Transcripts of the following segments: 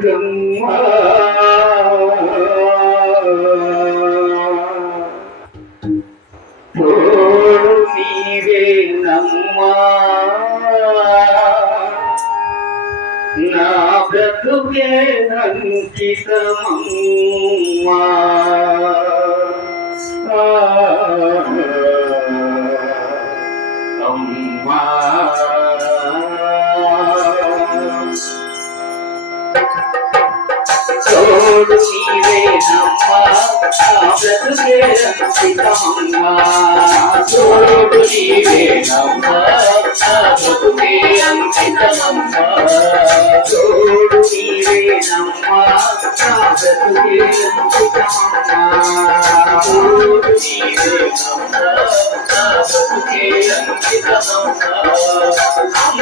బ్రహ్మ తోడు నీవే నమ్మా నా బ్రతుకే అంకితమమ్మా అమ్మా తోడు నీవే నమ్మా నా బ్రతుకే అంకితమమ్మా తోడు నీవే నమ్మా నా బ్రతుకే అంకితమమ్మా తోడు నీవే నమ్మా నా బ్రతుకే అంకితమమ్మా తోడు నీవే నమ్మా నా బ్రతుకే అంకితమమ్మా అమ్మా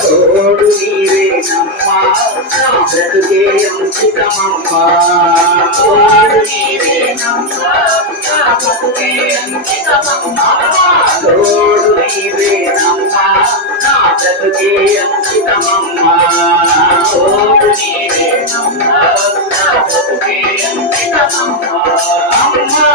తోడు నీవే నమ్మా నా బ్రతుకే అంకితమమ్మా తోడు నీవే నమ్మా నా బ్రతుకే అంకితమమ్మా తోడు నీవే నమ్మా నా బ్రతుకే అంకితమమ్మా తోడు నీవే నమ్మా నా బ్రతుకే అంకితమమ్మా అమ్మా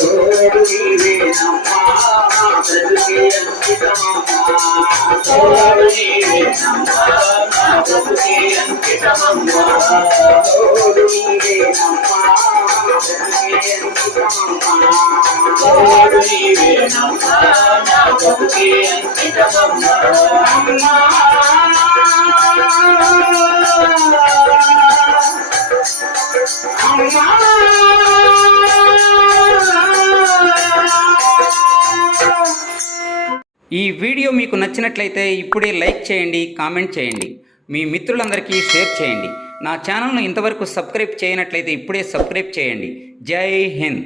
తోడు నీవేనమ్మా నా బ్రతుకే అంకితమమ్మా తోడు నీవేనమ్మా నా బ్రతుకే అంకితమమ్మా తోడు నీవేనమ్మా నా బ్రతుకే అంకితమమ్మా తోడు నీవేనమ్మా నా బ్రతుకే అంకితమమ్మా అమ్మా ఈ వీడియో మీకు నచ్చినట్లయితే ఇప్పుడే లైక్ చేయండి, కామెంట్ చేయండి, మీ మిత్రులందరికీ షేర్ చేయండి. నా ఛానల్ను ఇంతవరకు సబ్స్క్రైబ్ చేయనట్లయితే ఇప్పుడే సబ్స్క్రైబ్ చేయండి. జై హింద్.